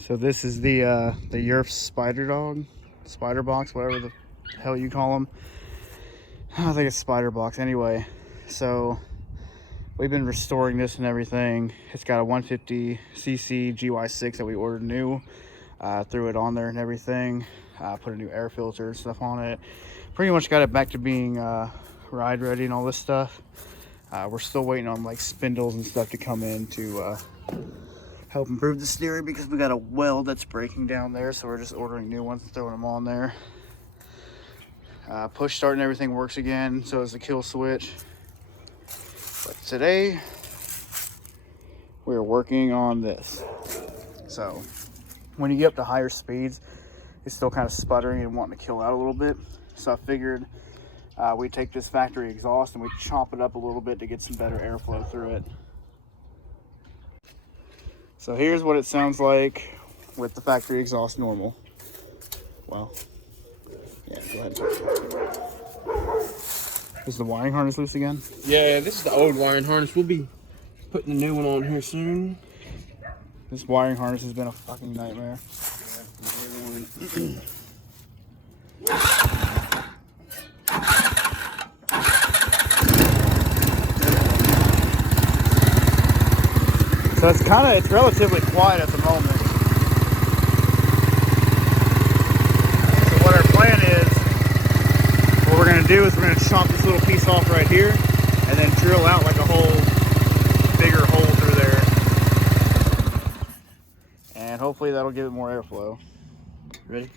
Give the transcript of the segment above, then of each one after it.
So this is the Yerf Spiderbox, whatever the hell you call them. I think it's Spiderbox anyway. So we've been restoring this and everything. It's got a 150cc GY6 that we ordered new. Threw it on there and everything. Put a new air filter and stuff on it. Pretty much got it back to being ride ready and all this stuff. We're still waiting on like spindles and stuff to come in to help improve the steering, because we got a weld that's breaking down there, so we're just ordering new ones and throwing them on there. Push start and everything works again, so is the kill switch. But today we're working on this. So when you get up to higher speeds, it's still kind of sputtering and wanting to kill out a little bit. So I figured we take this factory exhaust and we chomp it up a little bit to get some better airflow through it. So here's what it sounds like with the factory exhaust normal. Well, yeah, go ahead. Is the wiring harness loose again? Yeah, this is the old wiring harness. We'll be putting the new one on here soon. This wiring harness has been a fucking nightmare. So it's relatively quiet at the moment. So what our plan is, what we're gonna do is we're gonna chop this little piece off right here and then drill out like a whole bigger hole through there. And hopefully that'll give it more airflow. Ready?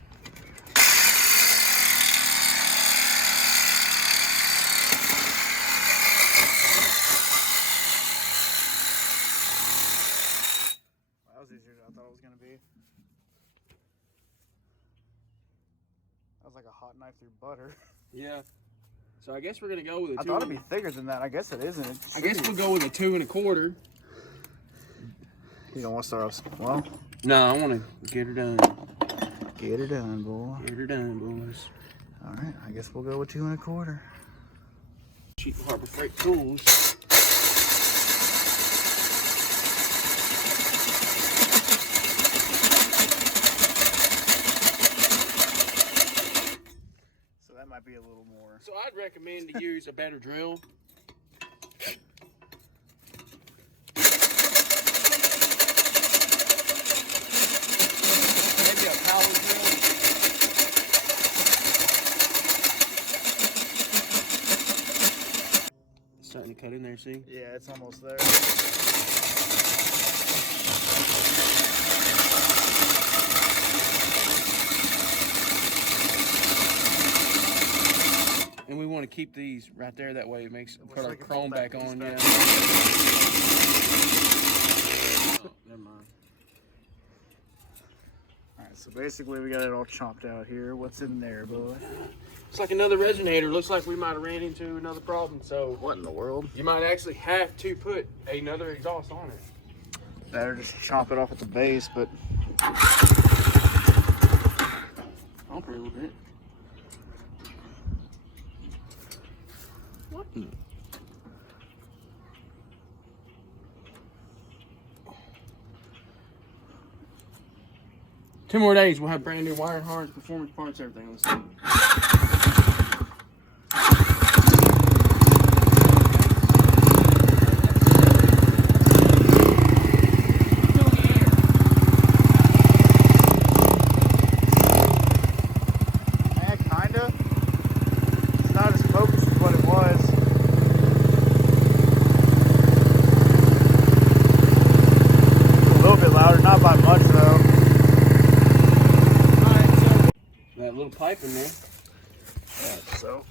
That was easier than I thought it was going to be. That was like a hot knife through butter. Yeah. So I guess we're going to go with a 2. I thought it'd be thicker than that. I guess it isn't. I guess we'll go with a 2 1/4. You don't want to start off. Well, no, I want to get her done. Get her done, boy. Get her done, boys. All right, I guess we'll go with 2 1/4. Cheap Harbor Freight tools. So that might be a little more. So I'd recommend to use a better drill. Maybe a power drill. It's starting to cut in there, see? Yeah, it's almost there. And we want to keep these right there, that way it makes put our like chrome back on. Yeah. Never mind. Alright, so basically we got it all chopped out here. What's in there, boy? It's like another resonator. Looks like we might have ran into another problem. So What in the world? you might actually have to put another exhaust on it. Better just chop it off at the base, but I'll pray a little bit. What? 2 more days, we'll have brand new wiring harness, performance parts, everything on the same. yeah, kinda. It's not as focused as what it was. It's a little bit louder, not by much though. That little pipe in there. Yeah, so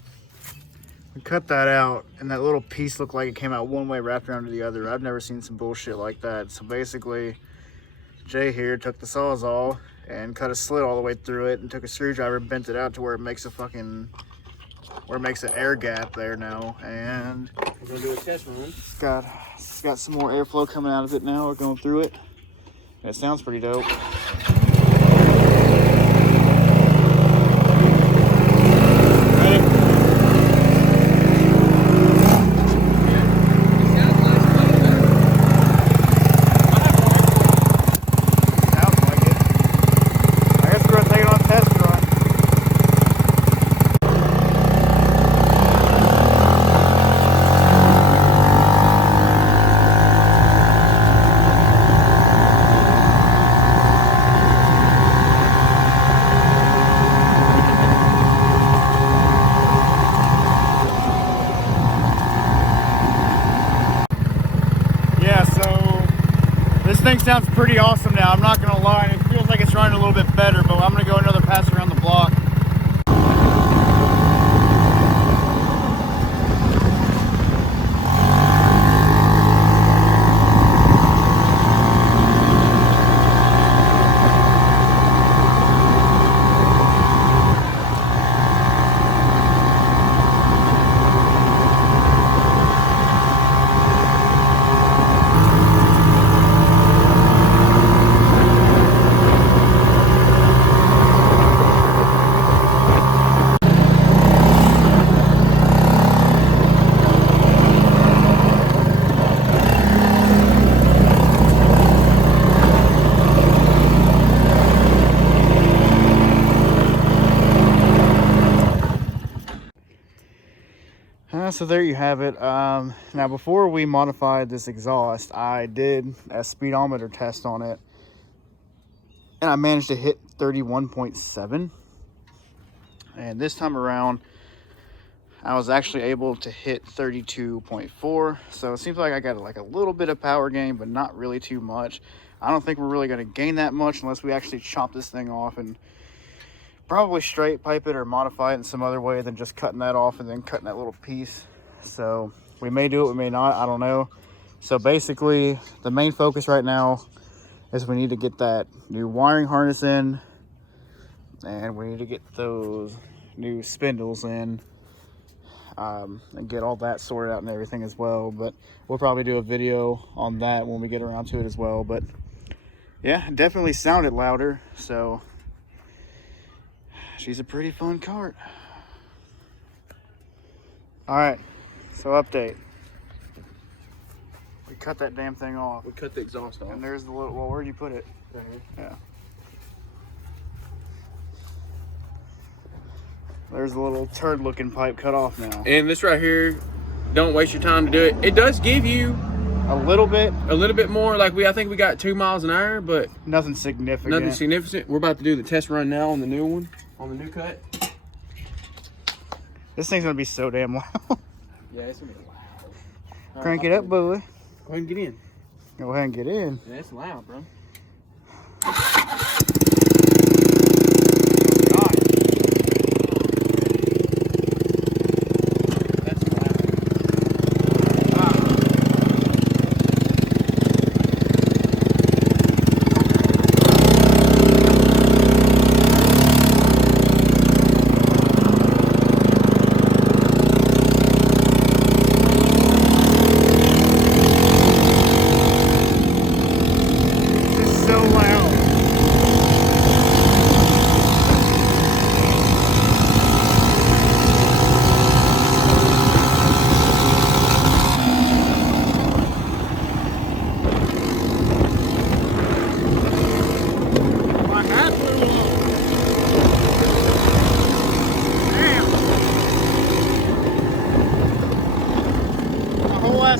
we cut that out, and that little piece looked like it came out one way wrapped around to the other. I've never seen some bullshit like that. So basically, Jay here took the Sawzall and cut a slit all the way through it, and took a screwdriver, bent it out to where it makes a fucking, where it makes an air gap there now. And We're gonna do a test run. it's got some more airflow coming out of it now. We're going through it, and it sounds pretty dope. Sounds like it. sounds pretty awesome now, I'm not gonna lie. It feels like it's running a little bit better, but I'm gonna go another pass around the block. So there you have it. Now before we modified this exhaust, I did a speedometer test on it, and I managed to hit 31.7. And this time around, I was actually able to hit 32.4. So it seems like I got like a little bit of power gain, but not really too much. I don't think we're really going to gain that much unless we actually chop this thing off and probably straight pipe it or modify it in some other way than just cutting that off and then cutting that little piece. So we may do it, we may not, I don't know. So basically the main focus right now is we need to get that new wiring harness in, and we need to get those new spindles in, and get all that sorted out and everything as well. But we'll probably do a video on that when we get around to it as well. But yeah, it definitely sounded louder. So she's a pretty fun cart. All right, so update. We cut that damn thing off. We cut the exhaust off. And there's the little, well, where'd you put it? Right here. Yeah. There's the little turd looking pipe cut off now. And this right here, don't waste your time to do it. It does give you a little bit more. Like I think we got 2 miles an hour, but nothing significant. Nothing significant. We're about to do the test run now on the new one, on the new cut. This thing's gonna be so damn loud. Yeah, it's gonna be loud. Crank it up, boy. Go ahead and get in. Go ahead and get in. Yeah, it's loud, bro.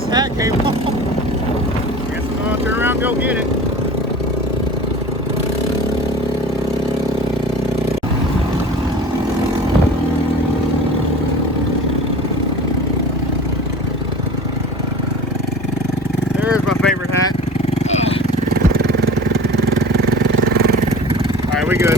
Hat came off. Guess I'm gonna turn around and go get it. There's my favorite hat. All right, we good.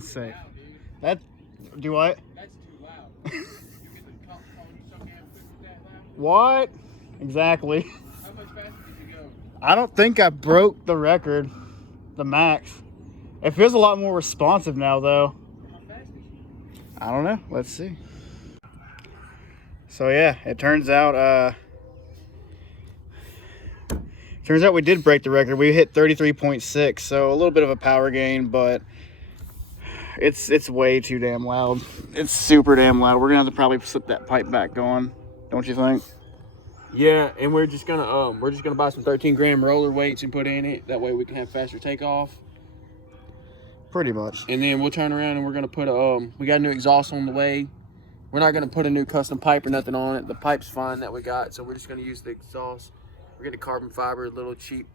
Safe. That do what? That's too loud. You get the cop phone so damn quick with that loud. What? Exactly. How much faster did you go? I don't think I broke the record, the max. It feels a lot more responsive now, though. How fast is you? I don't know. Let's see. So yeah, it turns out we did break the record. We hit 33.6, so a little bit of a power gain, but it's way too damn loud. It's super damn loud. We're gonna have to probably slip that pipe back going, don't you think? Yeah, and we're just gonna buy some 13-gram roller weights and put in it. That way we can have faster takeoff. Pretty much. And then we'll turn around and we're gonna put we got a new exhaust on the way. We're not gonna put a new custom pipe or nothing on it. The pipe's fine that we got, so we're just gonna use the exhaust. We're getting carbon fiber, a little cheap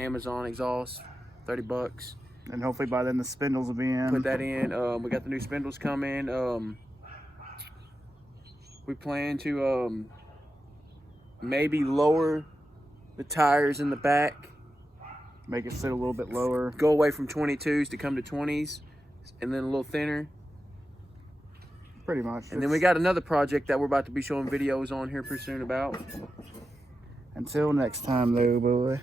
Amazon exhaust, 30 bucks. And hopefully by then the spindles will be in. Put that in. We got the new spindles coming. We plan to maybe lower the tires in the back. Make it sit a little bit lower. Go away from 22s to come to 20s, and then a little thinner. Pretty much. And then we got another project that we're about to be showing videos on here pretty soon about. Until next time though, boy.